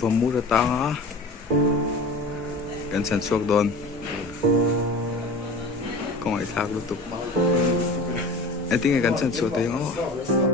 vamos ra ta kan chhanchhuak don kong ai thak lu tu I think I kan chhanchhuak te ngo